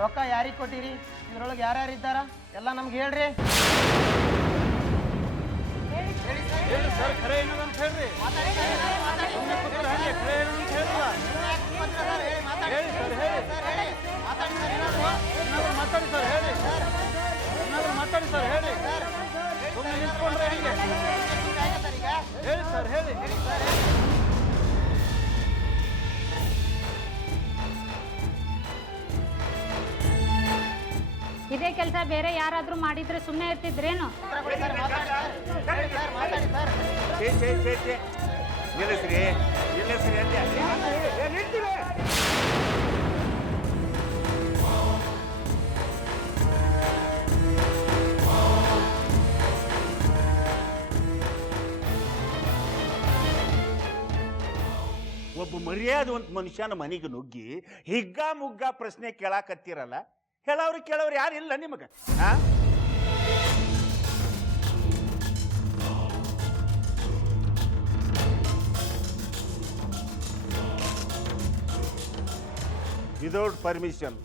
ರೊಕ್ಕ ಯಾರಿಗೆ ಕೊಟ್ಟಿರಿ? ಇದ್ರೊಳಗೆ ಯಾರ್ಯಾರು ಇದ್ದಾರ ಎಲ್ಲ ನಮ್ಗೆ ಹೇಳ್ರಿ. ಹೇಳಿ ಸರ್, ಖರೆ ಏನದಂತ ಹೇಳ್ರಿ. ಹೇಳಿ ಸರ್, ಹೇಳಿ ಮಾತಾಡಿ ಸರ್, ಹೇಳಿ ಮಾತಾಡಿ ಸರ್, ಹೇಳಿ. ಸುಮ್ಮನೆ ನಿಂತ್ಕೊಂಡ್ರೆ ಹೇಗೆ? ಹೇಳಿ ಸರ್, ಹೇಳಿ. ಇದೇ ಕೆಲಸ ಬೇರೆ ಯಾರಾದ್ರೂ ಮಾಡಿದ್ರೆ ಸುಮ್ಮನೆ ಇರ್ತಿದ್ರೇನು? ನಿಲ್ಲಿಸ್ರಿ ಅಂತೆ. ಒಬ್ಬ ಮರ್ಯಾದವಂತ ಮನುಷ್ಯನ ಮನೆಗೆ ನುಗ್ಗಿ ಹಿಗ್ಗ ಮುಗ್ಗ ಪ್ರಶ್ನೆ ಕೇಳಾಕತ್ತೀರಲ್ಲ, ಕೇಳೋರು ಯಾರು ಇಲ್ಲ ನಿಮಗೆ? ವಿದೌಟ್ ಪರ್ಮಿಷನ್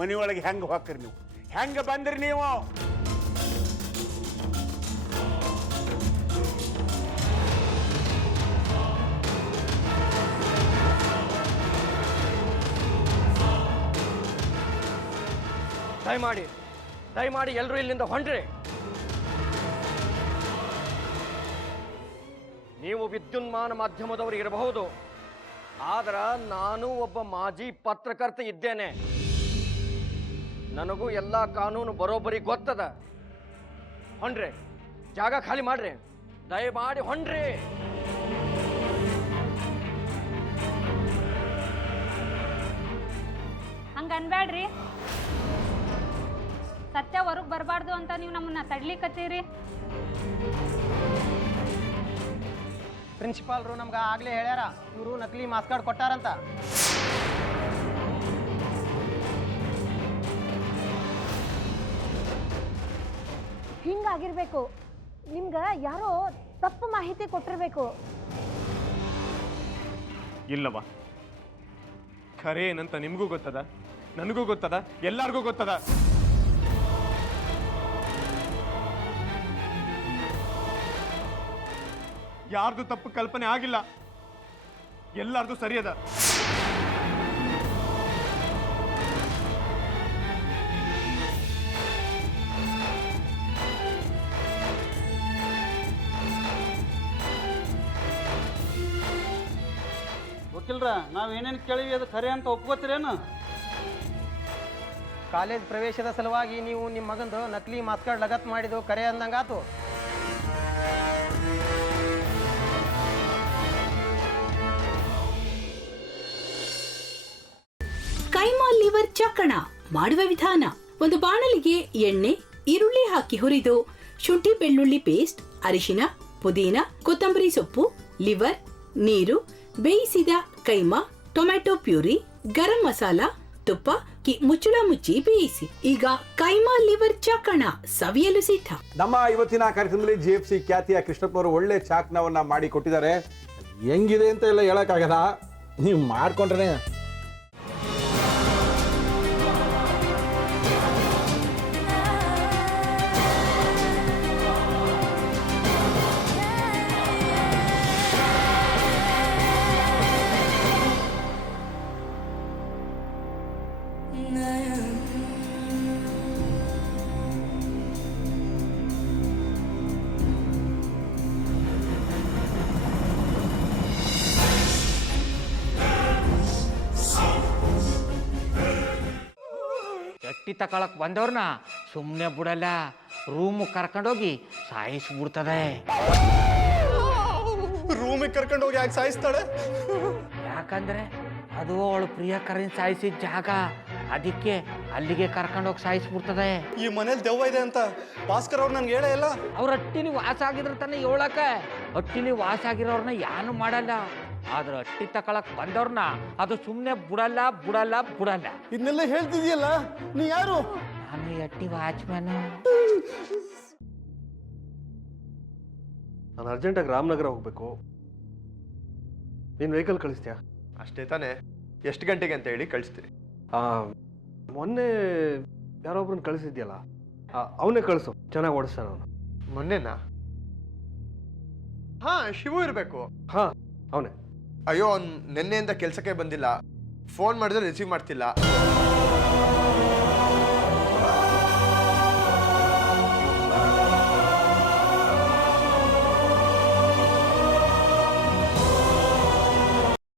ಮನೆಯೊಳಗೆ ಹೆಂಗೆ ಹೋಗ್ರಿ ನೀವು? ಹೆಂಗೆ ಬಂದ್ರಿ ನೀವು? ದಯಮಾಡಿ ಎಲ್ಲರೂ ಇಲ್ಲಿಂದ ಹೊಂಡ್ರಿ. ನೀವು ವಿದ್ಯುನ್ಮಾನ ಮಾಧ್ಯಮದವರು ಇರಬಹುದು, ಆದ್ರೆ ನಾನು ಒಬ್ಬ ಮಾಜಿ ಪತ್ರಕರ್ತ ಇದ್ದೇನೆ. ನನಗೂ ಎಲ್ಲ ಕಾನೂನು ಬರೋಬ್ಬರಿ ಗೊತ್ತದ. ಹೊಂಡ್ರಿ, ಜಾಗ ಖಾಲಿ ಮಾಡ್ರಿ, ದಯಮಾಡಿ ಹೊಂಡ್ರಿ. ಹಂಗ ಅನ್ಬೇಡ್ರಿ. ಸತ್ಯ ಹೊರಗೆ ಬರಬಾರ್ದು ಅಂತ ನೀವು ನಮ್ಮನ್ನ ತಡ್ಲಿಕತ್ತೀರಿ. ಪ್ರಿನ್ಸಿಪಾಲ್ರು ನಮ್ಗೆ ಆಗ್ಲೇ ಹೇಳ್ಯಾರ, ಇವರು ನಕಲಿ ಮಾಸ್ ಕಾರ್ಡ್ ಕೊಟ್ಟಾರಂತ. ಹಿಂಗಾಗಿರ್ಬೇಕು. ನಿಮ್ಗೆ ಯಾರೋ ತಪ್ಪು ಮಾಹಿತಿ ಕೊಟ್ಟಿರ್ಬೇಕು. ಇಲ್ಲವ, ಖರೆ ಏನಂತ ನಿಮಗೂ ಗೊತ್ತದ, ನನಗೂ ಗೊತ್ತದ, ಎಲ್ಲರಿಗೂ ಗೊತ್ತದ. ಯಾರ್ದು ತಪ್ಪು ಕಲ್ಪನೆ ಆಗಿಲ್ಲ, ಎಲ್ಲಾರ್ದು ಸರಿಯದ. ವಕೀಲ್ರ, ನಾವೇನೇನು ಕೇಳಿವಿ ಅದು ಖರೆ ಅಂತ ಒಪ್ಕೋತೀರೇನು? ಕಾಲೇಜ್ ಪ್ರವೇಶದ ಸಲುವಾಗಿ ನೀವು ನಿಮ್ಮ ಮಗಂದು ನಕಲಿ ಮಾಸ್ ಕಾರ್ಡ್ ಲಗತ್ ಮಾಡಿದ್ದು ಕರೆ ಅಂದಂಗಾತು. ಕೈಮಾ ಲಿವರ್ ಚಕ್ಕಣ ಮಾಡುವ ವಿಧಾನ: ಒಂದು ಬಾಣಲಿಗೆ ಎಣ್ಣೆ, ಈರುಳ್ಳಿ ಹಾಕಿ ಹುರಿದು ಶುಂಠಿ ಬೆಳ್ಳುಳ್ಳಿ ಪೇಸ್ಟ್, ಅರಿಶಿನ, ಪುದೀನ, ಕೊತ್ತಂಬರಿ ಸೊಪ್ಪು, ಲಿವರ್, ನೀರು, ಬೇಯಿಸಿದ ಕೈಮಾ, ಟೊಮ್ಯಾಟೊ ಪ್ಯೂರಿ, ಗರಂ ಮಸಾಲ, ತುಪ್ಪ ಮುಚ್ಚಳ ಮುಚ್ಚಿ ಬೇಯಿಸಿ. ಈಗ ಕೈಮಾ ಲಿವರ್ ಚಕ್ಕಣ ಸವಿಯಲು ಸಿದ್ಧ. ನಮ್ಮ ಇವತ್ತಿನ ಕಾರ್ಯಕ್ರಮದಲ್ಲಿ GFC ಖ್ಯಾತಿಯ ಕೃಷ್ಣಪ್ಪ ಅವರು ಒಳ್ಳೆ ಚಾಕ್ನವನ್ನ ಮಾಡಿ ಕೊಟ್ಟಿದ್ದಾರೆ. ಹೆಂಗಿದೆ ಅಂತ ಎಲ್ಲ ಹೇಳಕ್ಕಾಗಲ್ಲ, ನೀವು ಮಾಡ್ಕೊಂಡ್ರೆ. ಎಟ್ಟಿ ತಕೊಳಕ್ ಬಂದವ್ರನ್ನ ಸುಮ್ಮನೆ ಬಿಡಲ್ಲ, ರೂಮ್ ಕರ್ಕೊಂಡೋಗಿ ಸಾಯಿಸ್ಬಿಡ್ತದೆ. ರೂಮಿಗೆ ಕರ್ಕೊಂಡೋಗಿ ಯಾಕೆ ಸಾಯಿಸ್ತಾಳೆ? ಯಾಕಂದ್ರೆ ಅದು ಅವಳು ಪ್ರಿಯಕರನ್ ಸಾಯಿಸಿದ ಜಾಗ, ಅದಕ್ಕೆ ಅಲ್ಲಿಗೆ ಕರ್ಕೊಂಡೋಗಿ ಸಾಯಿಸ್ಬಿಡ್ತದೆ. ಈ ಮನೇಲಿ ದೆವ್ವ ಇದೆ ಅಂತ ಭಾಸ್ಕರ್ ಅವ್ರು ನನ್ಗೆ ಹೇಳೇ ಇಲ್ಲ. ಅವ್ರ ಹಟ್ಟಿಲಿ ವಾಸ ಆಗಿದ್ರೆ ತಾನೆ ಹೇಳಕ. ಹಟ್ಟಿಲಿ ವಾಸ ಆಗಿರೋರ್ನ ಯಾನು ಮಾಡಲ್ಲ, ಆದ್ರೆ ಹಟ್ಟಿ ತಕೊಳಕ್ ಬಂದವ್ರನ್ನ ಅದು ಸುಮ್ಮನೆ ಬಿಡಲ್ಲ. ಇದನ್ನೆಲ್ಲ ಹೇಳ್ತಿದ್ಯಲ್ಲ, ನೀ ಯಾರು? ನಾನು ಹಟ್ಟಿ ವಾಚ್ಮ್ಯಾನು. ನಾನು ಅರ್ಜೆಂಟಾಗಿ ರಾಮನಗರ ಹೋಗ್ಬೇಕು. ನೀನು ವೆಹಿಕಲ್ ಕಳಿಸ್ತೀಯಾ? ಅಷ್ಟೇ ತಾನೇ? ಎಷ್ಟು ಗಂಟೆಗೆ ಅಂತ ಹೇಳಿ ಕಳಿಸ್ತೀನಿ. ಮೊನ್ನೆ ಯಾರೊಬ್ರನ್ನ ಕಳಿಸಿದ್ಯಲ್ಲ ಅವನೇ ಕಳಿಸು, ಚೆನ್ನಾಗಿ ಓಡಿಸ್ತಾನ ಅವನು. ಮೊನ್ನೆನಾ? ಹಾ, ಶಿವು ಇರಬೇಕು. ಹಾ, ಅವನೇ. ಅಯ್ಯೋ, ಅವ್ನು ನಿನ್ನೆಯಿಂದ ಕೆಲಸಕ್ಕೆ ಬಂದಿಲ್ಲ. ಫೋನ್ ಮಾಡಿದ್ರೆ ರಿಸೀವ್ ಮಾಡ್ತಿಲ್ಲ.